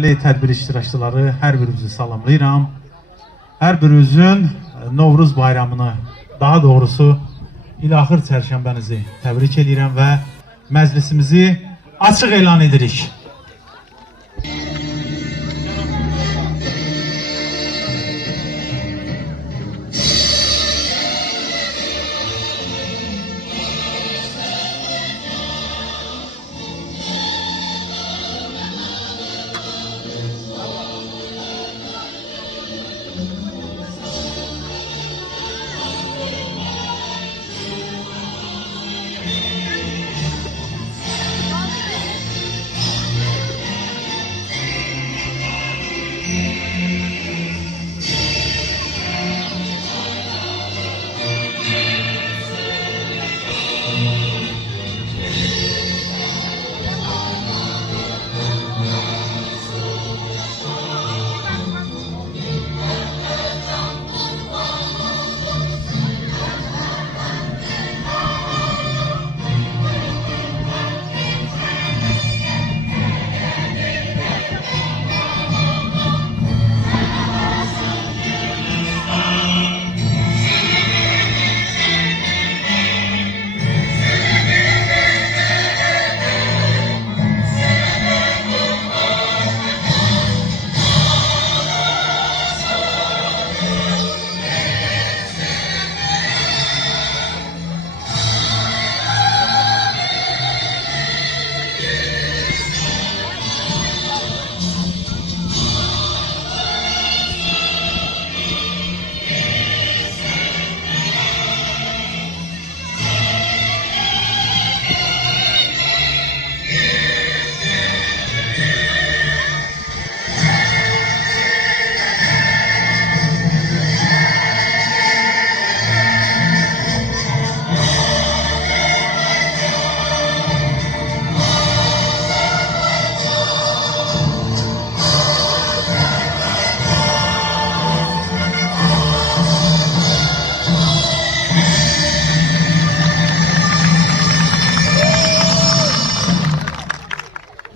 dəyərli tədbir iştirakçıları, hər birinizi salamlayıram. Hər birinizin Novruz bayramını, daha doğrusu ilaxır çərşənbənizi təbrik edirəm və məclisimizi açıq elan edirik.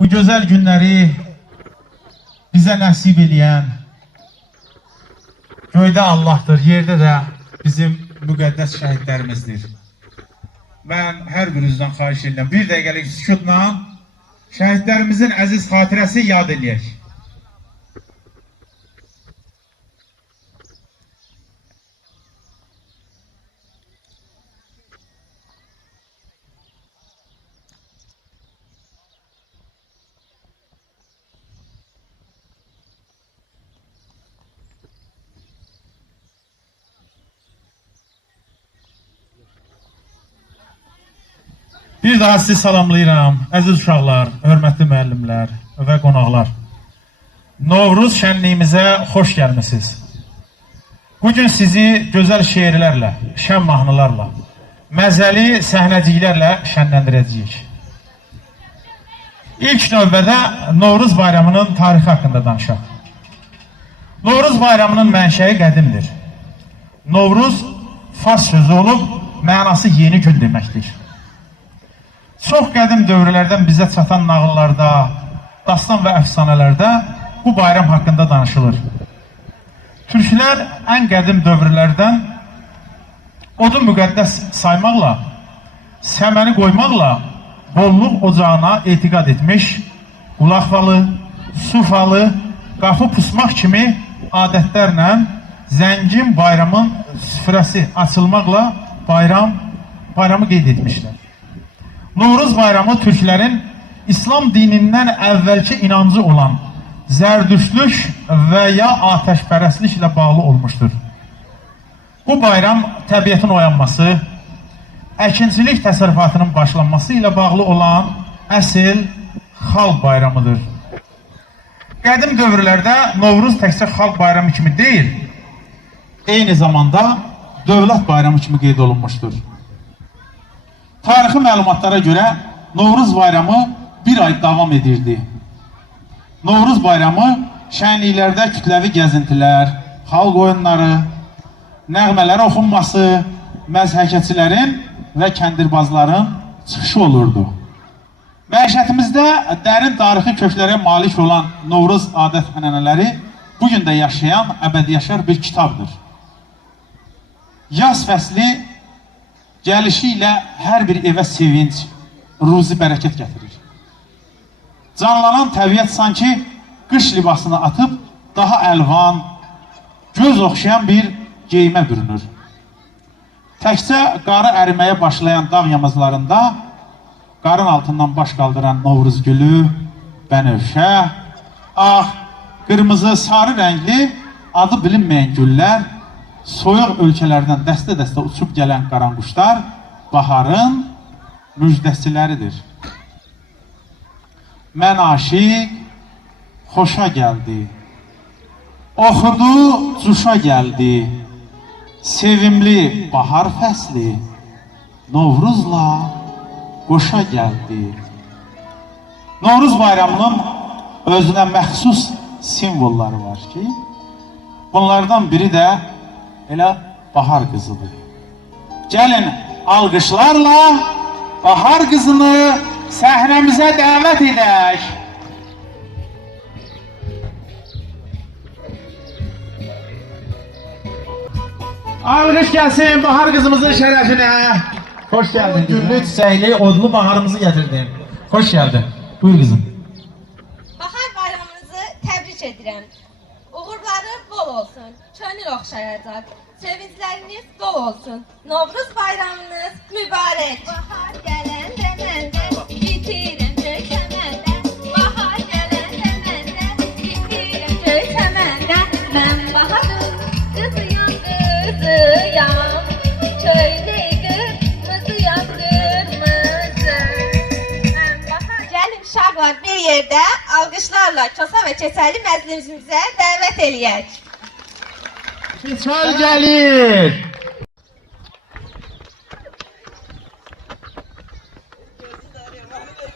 Bu gözəl günləri bizə nəsib edən göydə Allahdır, yerdə də bizim müqəddəs şəhidlərimizdir. Mən hər birinizdən xahiş edirəm, bir dəqiqəlik sükutla şəhidlərimizin əziz xatirəsi yad eləyək. Bir daha sizi salamlayıram, əziz uşaqlar, hörmətli müəllimlər və qonaqlar. Novruz şənliyimizə xoş gəlmisiniz. Bugün sizi gözəl şeirlərlə, şən mahnılarla, məzəli səhnəciklərlə şənləndirəcəyik. İlk növbədə Novruz bayramının tarixi haqqında danışaq. Novruz bayramının mənşəyi qədimdir. Novruz fars sözü olub, mənası yeni gün deməkdir. Çox qədim dövrlərdən bizə çatan nağıllarda, dastan və əfsanələrdə bu bayram haqqında danışılır. Türklər ən qədim dövrlərdən odu müqəddəs saymaqla, səməni qoymaqla bolluq ocağına etiqad etmiş, qulaqfalı, sufalı, qapı pusmaq kimi adətlərlə zəngin bayramın süfrəsi açılmaqla bayramı qeyd etmişlər. Novruz bayramı Türklərin İslam dinindən əvvəlki inancı olan zərdüştlük və ya atəşpərəstliklə bağlı olmuşdur. Bu bayram təbiətin oyanması, əkinçilik təsərrüfatının başlanması ilə bağlı olan əsl xalq bayramıdır. Qədim dövrlərdə Novruz təkcə xalq bayramı kimi deyil, eyni zamanda dövlət bayramı kimi qeyd olunmuşdur. Tarixi məlumatlara görə Novruz bayramı bir ay davam edirdi. Novruz bayramı şənliklərdə kütləvi gəzintilər, xalq oyunları, nəğmələr oxunması, məzhəkəçilərin və kəndirbazların çıxışı olurdu. Məişətimizdə dərin tarixi köklərə malik olan Novruz adət-ənənələri bugün də yaşayan, əbədi yaşar bir kitabdır. Yaz fəsli gəlişi ilə hər bir evə sevinç, ruzi bərəkət gətirir. Canlanan təbiət sanki qış libasını atıb daha əlvan, göz oxşayan bir geyimə bürünür. Təkcə qarı əriməyə başlayan dağ yamazlarında qarın altından baş qaldıran Novruz gülü, bənövşə, ağ, qırmızı, sarı rəngli, adı bilinməyən güllər, soyuq ölkələrdən dəstə-dəstə uçub gələn qaranquşlar baharın müjdəçiləridir. Mən aşiq, xoşa gəldi, oxudu, cuşa gəldi, sevimli bahar fəsli, Novruzla qoşa gəldi. Novruz bayramının özünə məxsus simvolları var ki, bunlardan biri də elə bahar qızıdır. Gəlin alqışlarla bahar qızını səhnəmizə dəvət edək. Alqış gəlsin bahar qızımızın şərəfinə. Hoş geldin. Güllü, çiçekli, odlu baharımızı getirdin. Hoş geldin. Buyur kızım. Bahar bayramınızı təbrik edirəm. Uğurları bol olsun, könül oxşayacaq. Sevincləriniz dol olsun. Novruz bayramınız mübarək. Bahar gələndə məndə bitirəm göykəməndə. Bahar gələndə məndə bitirəm göykəməndə. Mən baharın qızıyam, qızıyam. Köylü qırmızıyam, qırmızı. Mən bahar. Gəlin uşaqlar bir yerdə alqışlarla Kosa və Keçəli məclisimizə dəvət eləyək. Keçəl gəlir.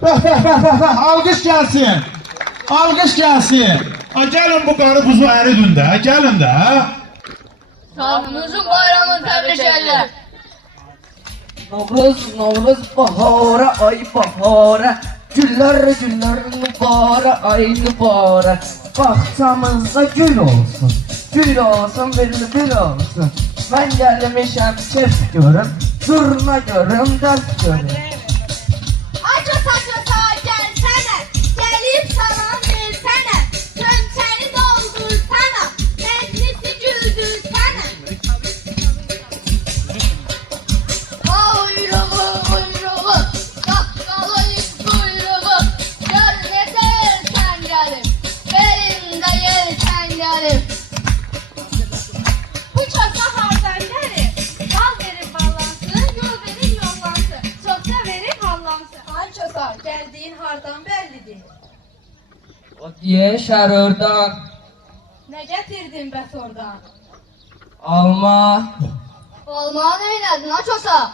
Bəh, alqış gəlsin. Alqış gəlsin. Gəlin bu qarı buzu əridin də, gəlin də. Sağımızın bayramını təbrik edirlər. Novruz, Novruz bahara, ay bahara. Güller, güller nubara, ay nubara. Bahçamızda gül olsun. Gül olsun, bülbül olsun. Ben gelmişem kef görüm. Zurna görüm, dert görüm. Açosa gelsene, gelip salam versene. Çönçəni doldursana, məclisi güldürsene. Kuyruğu, kuyruğu, kakkalı iç kuyruğu. Görmese sen gelip, benim de yelken gelip. Bu çosa hardan gəlir? Bal verir ballansın, yol verir yollansın. Çosa verir hallansın. Ay çosa, gəldiyin hardan bəllidir. O diye şarırdan Nə gətirdin bəs oradan? alma Olmağı neylədin aç olsa?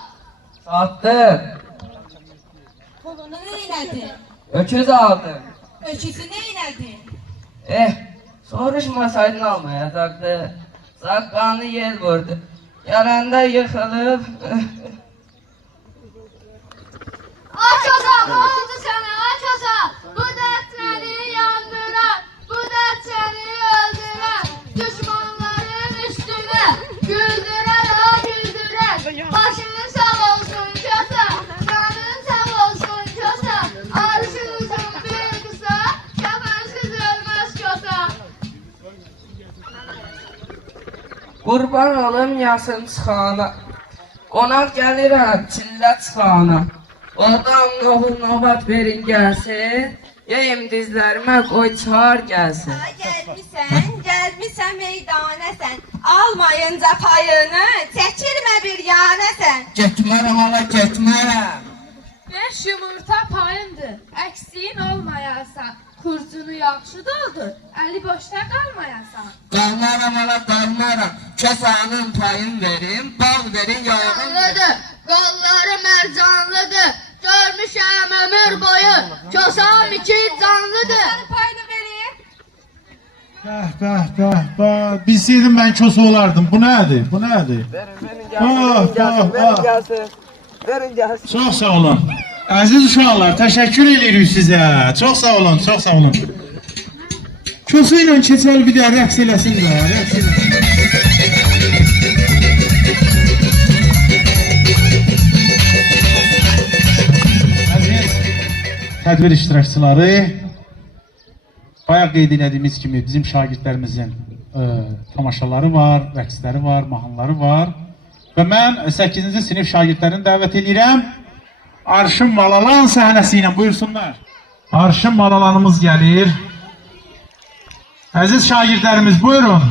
sattım. Pulunu neylədin? Öküz aldım. Öküzü neylədin? Soruşmasaydın almayacaktı. Zakkanı yel vurdu. Yaranda yıkılıp Aç olsa, ne oldu sana aç olsa? Bu dert seni yandıran, bu dert seni öldüren. Düşmanların üstüne güldüren o güldüren. Başının sağ olsun köse, kanın sağ olsun köse. Arşın uzun bir kısa, kefensiz ölmez köse. Qurban olum yasın çıxana. Qonaq gəlirəm çillə çıxana. Oradan novat verin gəlsin. Yeyim dizlərimə qoy çağır gəlsin. Ay gəlmisən meydana sən. Almayınca payını, çəkirmə bir yana sən. Getmərəm ala getmərəm. 5 yumurta payındır, əksiyin olmayasan. Kurcunu yaxşı doldur, əli boşda qalmayasan. Qalmaram ala qalmaram. Kəsanın payın verin, bal verin yağın. Canlıdır, qolları mərcanlıdır. Görmüşəm ömür boyu, kösam iki canlıdır. Sənin payını vereyim. Bəh. Bilseydim mən kösə olardım. Bu nədir? Bu nədir? Verin gəlsin. Verin gəlsin. Çox sağ olun. Əziz uşaqlar, təşəkkür edirik sizə. Çox sağ olun, çox sağ olun. Kösü ilə keçəl bir də rəqs eləsin də, rəqs eləsin. Əziz tədbir iştirakçıları, bayaq qeyd etdiyimiz kimi bizim şagirdlərimizin tamaşaları var, rəqsləri var, mahnıları var. Və mən 8-ci sinif şagirdlərini dəvət edirəm. Arşın Malalan səhnəsi ilə buyursunlar. Arşın Malalanımız gəlir. Əziz şagirdlərimiz buyurun.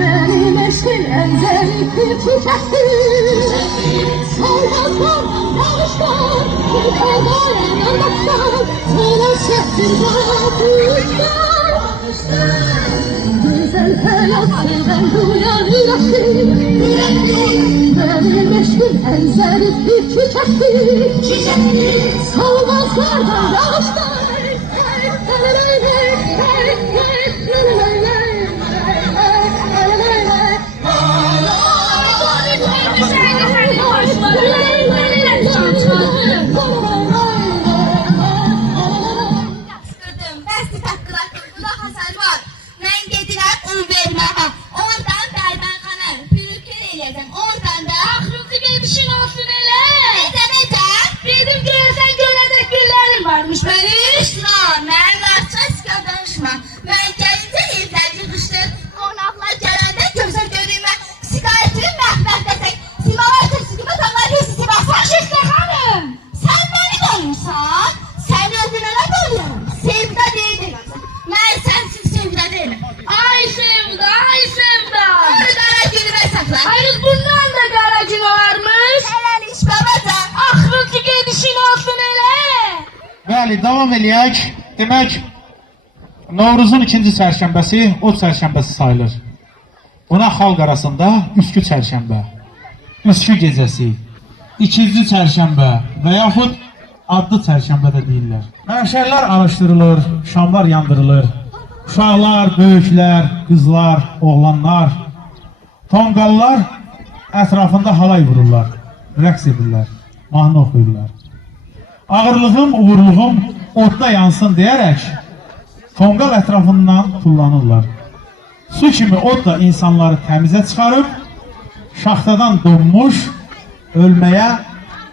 Benim eşkin enzelikli çiçektir. Sormasam, yağışlar, bir kadar yanaktan, dolaşırsın bakışlar. Güzel hayat seven duyan yürekli, benim eşkin Gül en zarif bir çiçektir. Solmazlardan yağışlar. Yapıştırdım, bəsti taqqılar, qulaq hasar var. Mən gedirəm, un verməyə. Oradan dərmanxana, pürüklər eləyəcəm. Oradan da axırıncı gedişin olsun elə. Necə? Dedim görəsən görəcək güllərim varmış mənim. Üstüna, mən rahatça danışma. Mən gəlincə evlər yığışdır. Qonaqlar gələndə gözə görümə. Sigaretini məhvət desək. Simalar tüksükümə tamlar hüsü sivasan. Şükrə xanım, sən məni doyursan. Sən özünə nə doyuyorum? Sevda deyildir. Mən sənsiz sevda deyiləm. Ay Sevda, ay Sevda. Öyle qara günümə sakla. Hayır bundan da qara gün olarmış. Helal iş babacan. Axırıncı gedişin olsun elə. Bəli, davam eləyək. Demək, Novruzun ikinci çərşənbəsi o çərşənbəsi sayılır. Buna xalq arasında üskü çərşənbə, üskü gecəsi, ikinci çərşənbə və yaxud adlı çərşənbə də deyirlər. Məşəllər araşdırılır, şamlar yandırılır. Uşaqlar, böyüklər, qızlar, oğlanlar, tonqallar ətrafında halay vururlar, rəqs edirlər, mahnı oxuyurlar. Ağırlığım, uğurluğum odda yansın deyərək tonqal ətrafından tullanırlar. Su kimi od da insanları təmizə çıxarıb, şaxtadan donmuş, ölməyə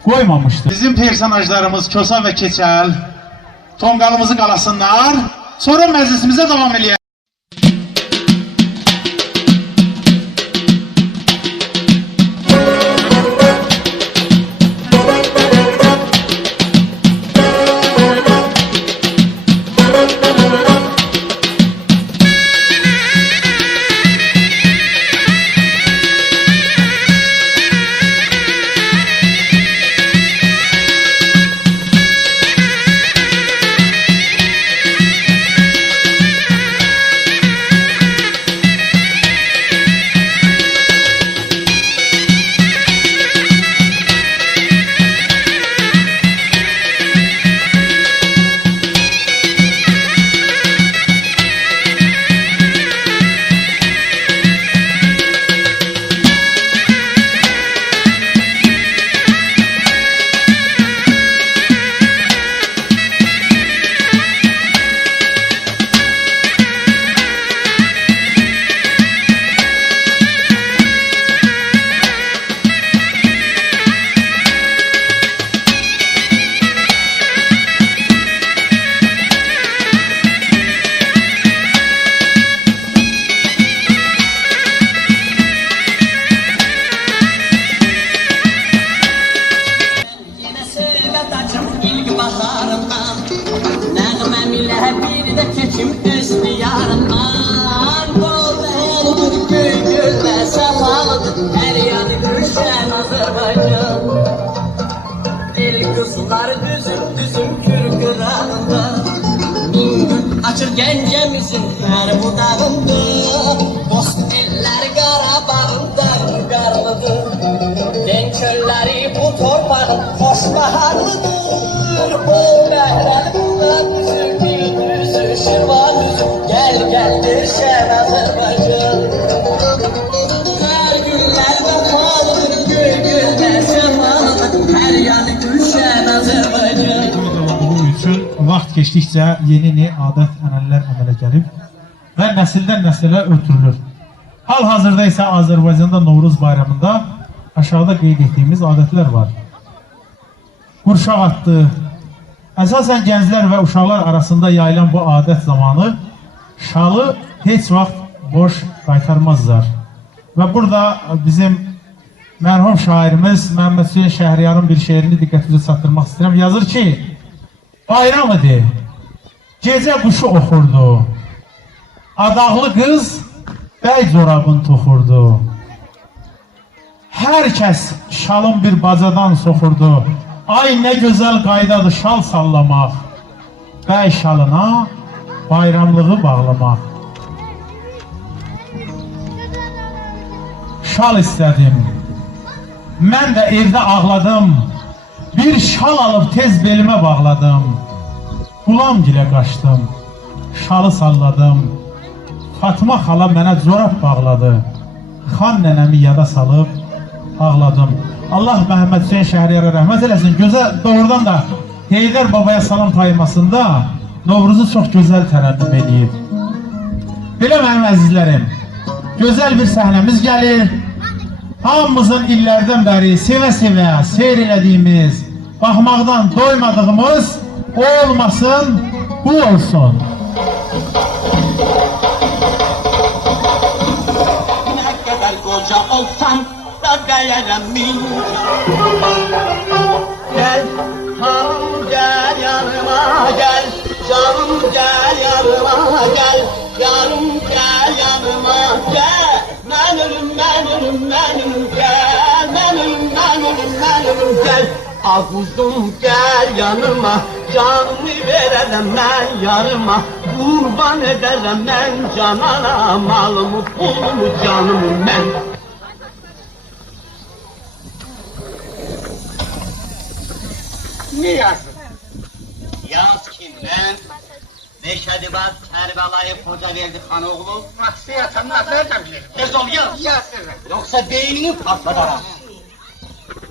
qoymamışdır. Bizim personajlarımız Kosa və Keçəl tonqalımızı qalasınlar, sonra məclisimizə davam eləyək. Açır gencemizin her budağında, dost eller Qarabağında qarlıdır. Den çölləri bu torpağın xoş baharlıdır. O məhrəmdən üzü Şirvan üzü, gəldir şən Azərbaycan. Hər günlər vəfalıdır, göy səmalıdır, hər yanı gülşən Azərbaycan. Vaxt keçdikcə yeni adət-ənənələr əmələ gəlib və nəsildən nəsilə ötürülür. Hal-hazırda isə Azərbaycanda Novruz bayramında aşağıda qeyd etdiyimiz adətlər var. Qurşaq atdı. Əsasən gənclər və uşaqlar arasında yayılan bu adət zamanı şalı heç vaxt boş qaytarmazlar. Və burada bizim mərhum şairimiz Məhəmməd Hüseyn Şəhriyarın bir şeirini diqqətinizə çatdırmaq istəyirəm. Yazır ki, bayram idi, gecə quşu oxurdu, adaqlı qız bəy corabın toxurdu. Hər kəs şalın bir bacadan soxurdu, ay nə gözəl qaydadır şal sallamaq, bəy şalına bayramlığı bağlamaq. Şal istədim, Mən də evdə ağladım. Bir şal alıb tez belimə bağladım. Qulam gilə qaçdım. Şalı salladım. Fatma xala mənə corab bağladı. Xan nənəmi yada salıb ağladım. Allah Məhəmməd Hüseyin Şəhriyara rəhmət eləsin. Doğrudan da Heydər Babaya salam paymasında Novruzu çox gözəl tərənnüm edib. Belə mənim əzizlərim, gözəl bir səhnəmiz gəlir. Hamımızın illərdən bəri sevə-sevə seyr elədiyimiz, baxmaqdan doymadığımız o olmasın, bu olsun. Ne kadar koca olsam da değerem min. Gel hanım gel yanıma gel. Canım gel yanıma gel. Yarım gel yanıma gel. Ben ölüm ben ölüm ben ölüm gel. Ben ölüm ben ölüm ben ölüm gel. Ağuzum gel yanıma. Canımı vererem ben yarıma. Kurban ederem ben canana. Malımı pulumu canımı ben. Ne yazdın? Yaz kimden? Meşhedibat Kerbala'yı koca verdi hanoğlu. Maksiyatım nereden bilir? Tez ol yaz. Yoksa beynini patlatarım.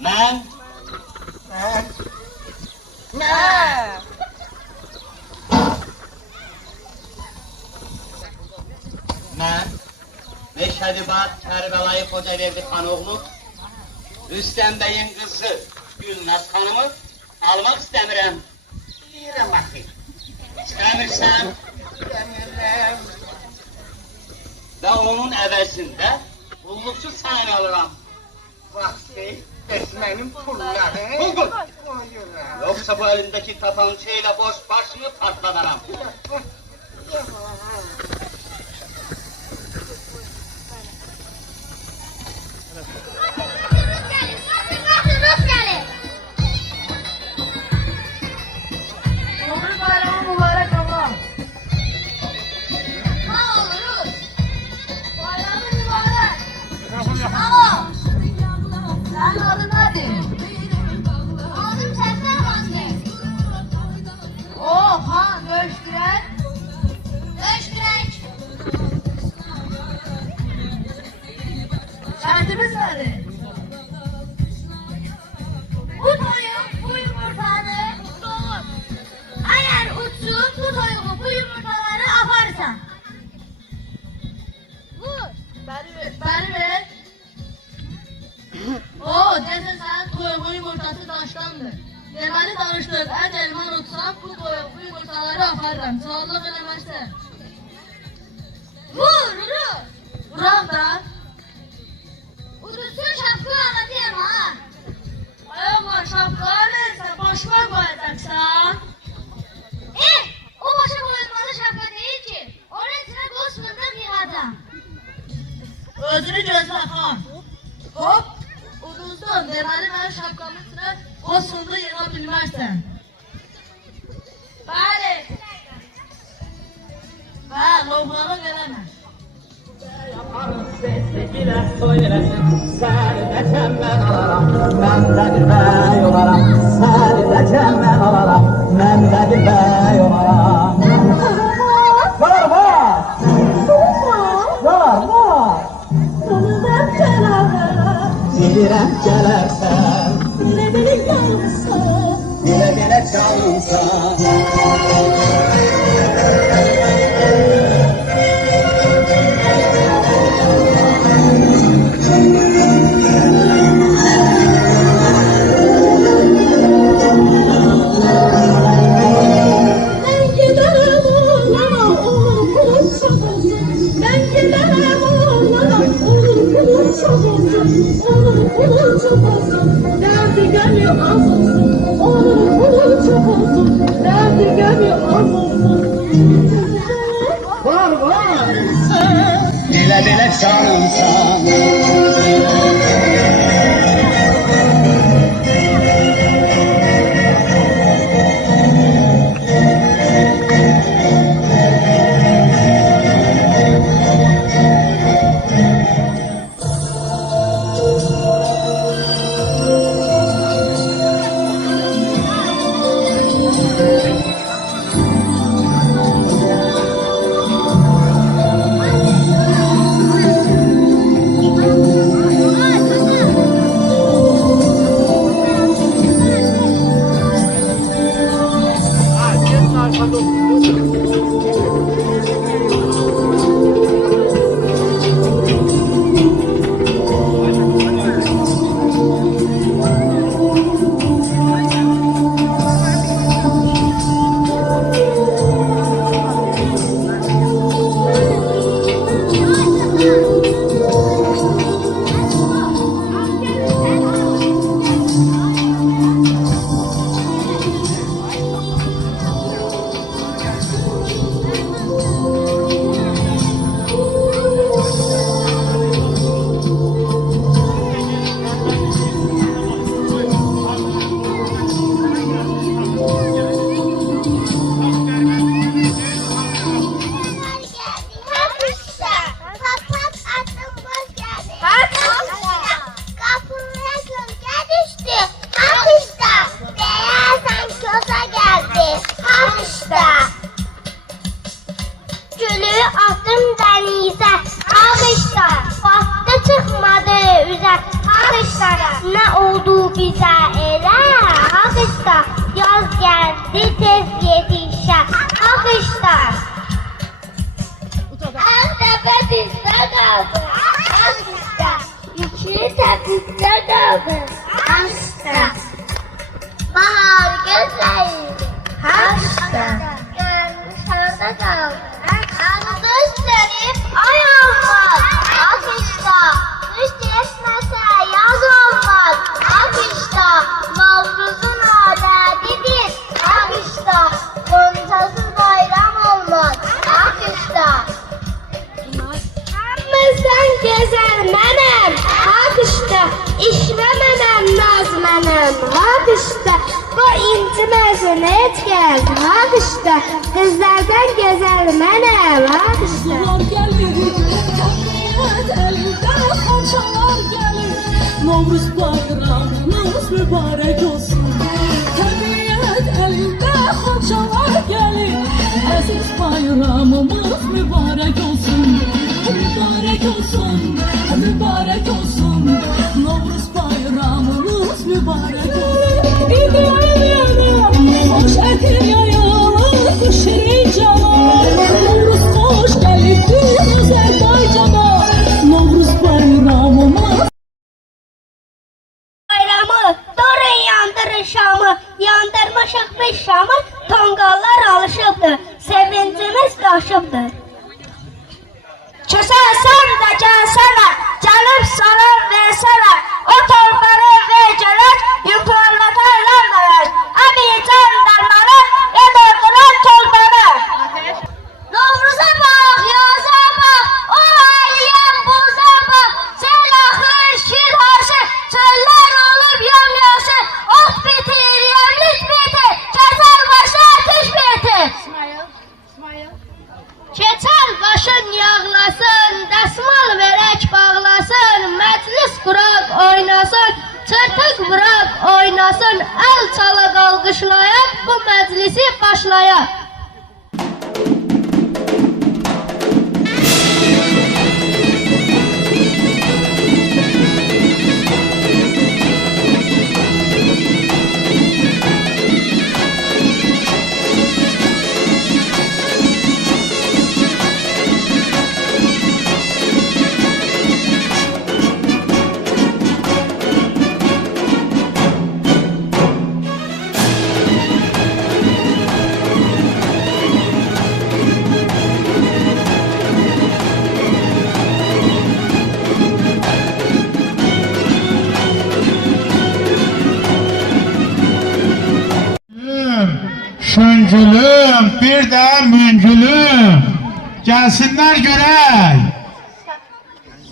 Ben. Ben. Meşhedibat Kerbala'yı koca verdi hanoğlu. Rüstem Bey'in kızı Gülnaz Hanım'ı almak istemiyorum. Yürü bakayım. İstemirsem. İstemiyorum. Ve onun evesinde bullukçu sahne alırım. Vakti besmenin pulları. Bulgur. Yoksa bu elimdeki tabancayla boş başını patlatırım. Novruz bayramı mübarek Allah. Sağ oluruz. Bayramı mübarek. Sağ ol. Senin adın nedir? Adım Sesler Hangi. Han dövüştüren. Dövüştürek. Şartımız nedir? Bu toyun bu yumurtanı doğur. Eğer uçsun bu toyunu bu yumurtaları aparsan. Vur. Beni ver. Desen sen toyuğun yumurtası taşlandır. Demeli danıştık. Eğer elman uçsam bu toyuğun bu yumurtaları aparırım. Sağlık elemezse. Vur. Vuram da. Uçsun şapkı anlatayım ha. Ayağıma şapkalar verirsen başıma koyacaksın. O başa koyulmalı şapka değil ki. Onun içine boş fındık yığacağım. Özünü gözle kan. Hop. Uduzdun. Demeli ben şapkamın içine boş fındık yığabilmezsen. Bari. Lokmana gelemez. Seslikiler söylesin, sadece ben alaram, ben de bir bey olaram, sadece ben alaram, ben de bir bey olaram. Var! Sonu ben çalarım, bilirem çalarsan, bile çalınsan. Derdi gelmiyor az olsun, onun pulu çok olsun. Derdi gelmiyor az olsun. sana. Ne oldu bize elə? Akışta yaz geldi tez yetişe. Akışta. En tepe bizde kaldı. Akışta. Yükü bizde kaldı. Akışta. Bahar gözleri. Akışta. Dışarıda kaldı. Dışlarım ay olmaz. Akışta. Dış geçmese yaz olmaz. Akışta. Novruz'un adetidir. Akışta. Kontasız bayram olmaz. Akışta. Hamımızdan güzel mənim. Akışta. İşləmənəm naz mənim. Akışta. Bu inci məzuniyet geldi. Akışta. Kızlardan güzel mənim. Akışta. Novruz bayramınız mübarek olsun. Təbiət əlində xonçalar gəlir. Əziz bayramımız mübarek olsun. Mübarek olsun, mübarek olsun. Novruz bayramımız mübarek olsun. Xoş ətir yayılır bu şirin cana. Novruz xoş gəlibdir Azərbaycana. Novruz bayramımız Bayramı, durun yandırın Şamı, yandırmışıq biz Şamı, tonqallar alışıbdır, sevincimiz daşıbdır. Küsəsən də gəlsənə, gəlib salam versənə, o torpağı vercələr, yukarlatarlar nələr, əbi can dərmanı, edəqilən torpağı. Novruza bax, yaza bax, o aliyem buza bax, sel axır, şir haşır, çöller olur yamyası, ot bitir, yemlik bitir, keçər başa ateş bitir. Keçər başın yağlasın, dəsmal verək bağlasın, məclis quraq oynasın, çırpıq vuraq oynasın, əl çala qalqışlayaq, bu məclisi başlayaq. Şöncülüm, bir de müncülüm. Gelsinler görək.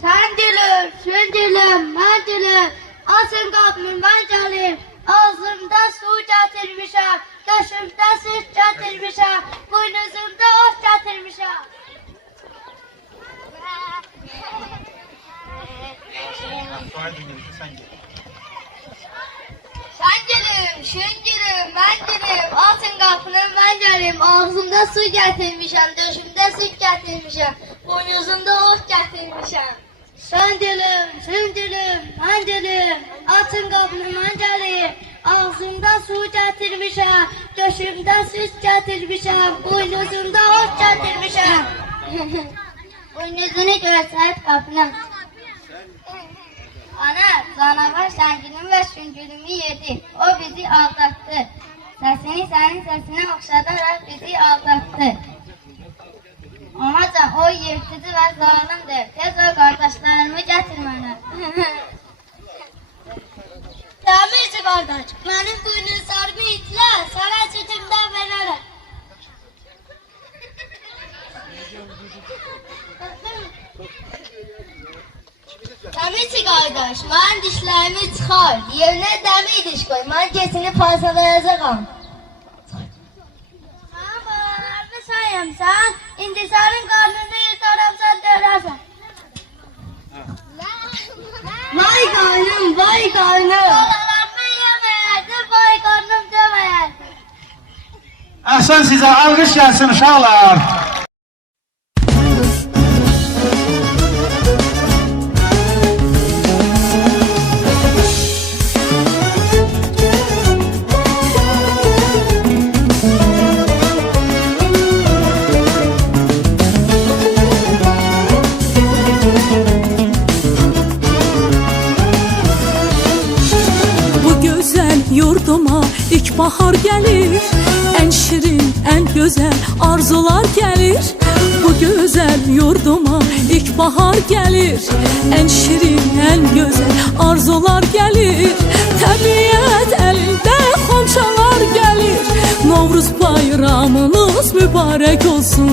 Sen gülüm, sen gülüm, ben gülüm. Asın kapımı ben gelim. Ağzımda su getirmişim. Döşümde süt getirmişim. Boynuzumda ot getirmişim. Sen gülüm, şun gülüm, ben gülüm. Asın kapını ben gelim. Ağzımda su getirmişim. Döşümde süt getirmişim. Boynuzumda ot getirmişim. Sen gülüm, ben gülüm. Atın kapını ben gelim. Ağzımda su getirmişim. Döşümde süt getirmişim. Boynuzumda ot getirmişim. Boynuzunu göster kapını. Ana, canavar şəngülüm və şüngülümü yedi. O bizi aldattı. Səsini sənin səsinə oxşadaraq bizi aldattı. Anacan, o yırtıcı və zalimdir. Tez o qardaşlarımı gətir mənə. Dəmirci qardaş, mənim buynuzlarımı itlə, sənə sütümdən verərəm. Dəmirci qardaş, mən dişlərimi çıxar, yerinə dəmir diş qoy, mən getini parçalayacağam. Sən balalarını sayamsan, indi sənin qarnını yırtaramsan, dörərsən. Vay qarnım, vay qarnım. Balalarını yeməyərdin, vay qarnım deməyərdin. Əhsən sizə, alqış gəlsin uşaqlar. yurduma ilk bahar gelir. En şirin, en güzel arzular gelir. Bu güzel yurduma ilk bahar gelir. En şirin, en güzel arzular gelir. Təbiət elinde xonçalar gelir. Novruz bayramınız mübarek olsun.